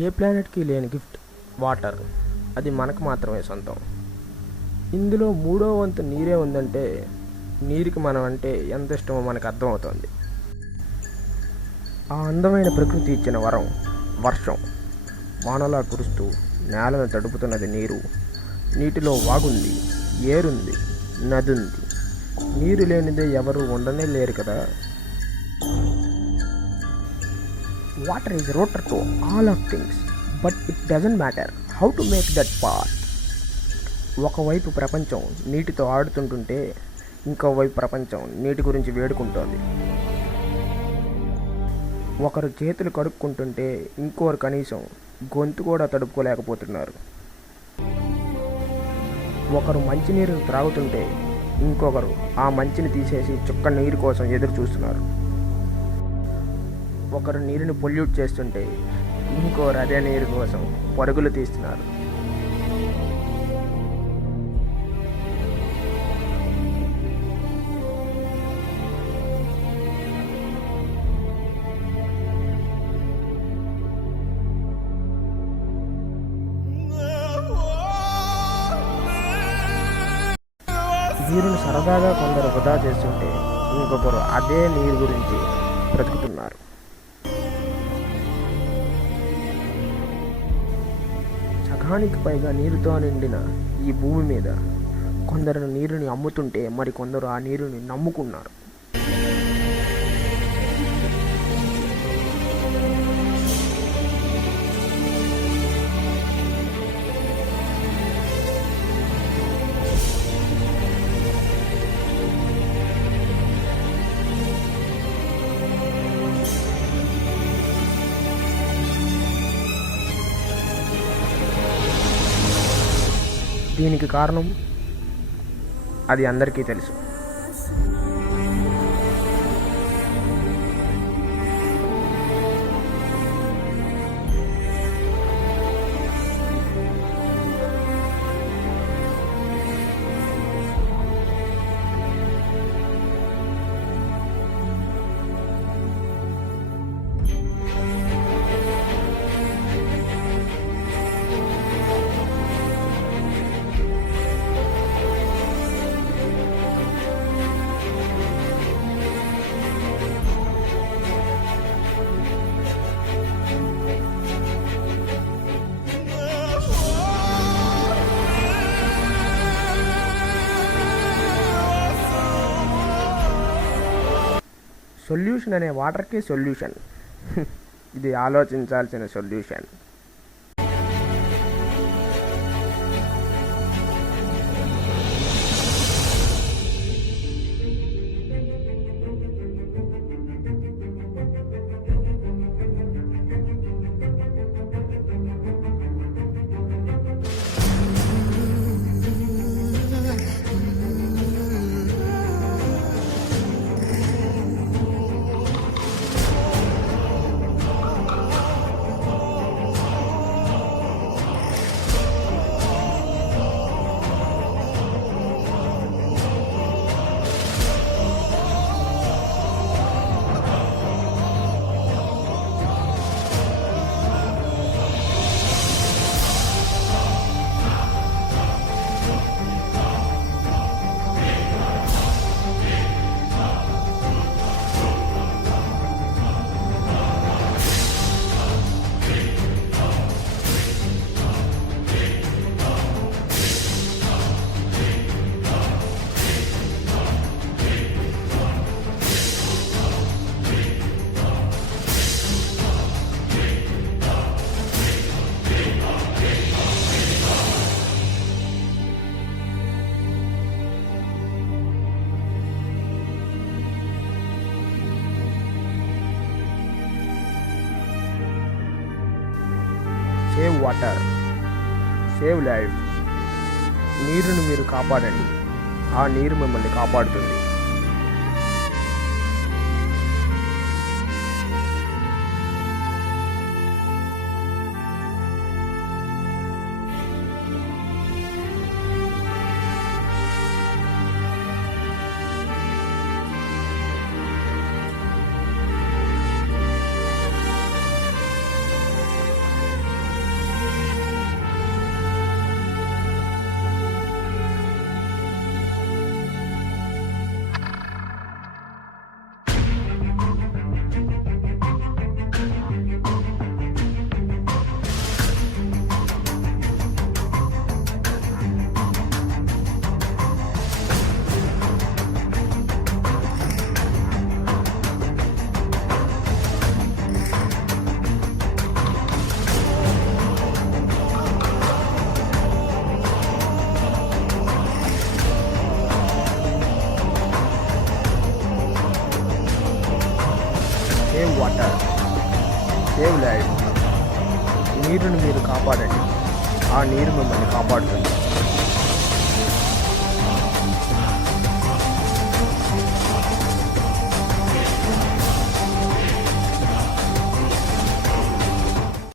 ఏ ప్లానెట్కి లేని gift water. అది మనకు మాత్రమే సొంతం. ఇందులో మూడో వంతు నీరే ఉందంటే నీరుకి మనం అంటే ఎంత ఇష్టమో మనకు అర్థమవుతుంది. ఆ అందమైన ప్రకృతి ఇచ్చిన వరం వర్షం. వానలా కురుస్తూ నేలను తడుపుతున్నది నీరు. నీటిలో వాగుంది, ఏరుంది, నదుంది. నీరు లేనిదే ఎవరు ఉండనే లేరు కదా. Water is router to all of things, but it doesn't matter how to make that part. ఒకవైపు ప్రపంచం నీటితో ఆడుతుంటుంటే ఇంకోవైపు ప్రపంచం నీటి గురించి వేడుకుంటోంది. ఒకరు చేతులు కడుక్కుంటుంటే ఇంకోరు కనీసం గొంతు కూడా తడుపుకోలేకపోతున్నారు. ఒకరు మంచినీరుని త్రాగుతుంటే ఇంకొకరు ఆ మంచిని తీసేసి చుక్క నీరు కోసం ఎదురు చూస్తున్నారు. ఒకరు నీరుని పొల్యూట్ చేస్తుంటే ఇంకోరు అదే నీరు కోసం పరుగులు తీస్తున్నారు. నీరుని సరదాగా కొందరు వృధా చేస్తుంటే ఇంకొకరు అదే నీరు గురించి బ్రతుకుతున్నారు. సగానికి పైగా నీరుతో నిండిన ఈ భూమి మీద కొందరు నీరుని అమ్ముతుంటే మరికొందరు ఆ నీరుని నమ్ముకున్నారు. దీనికి కారణం అది అందరికీ తెలుసు. సొల్యూషన్ అనే వాటర్కి సొల్యూషన్. ఇది ఆలోచించాల్సిన solution. Save water, save life. నీరుని మీరు కాపాడండి, ఆ నీరు మిమ్మల్ని కాపాడుతుంది. నీరుని మీరు కాపాడండి, ఆ నీరు మిమ్మల్ని కాపాడుతుంది.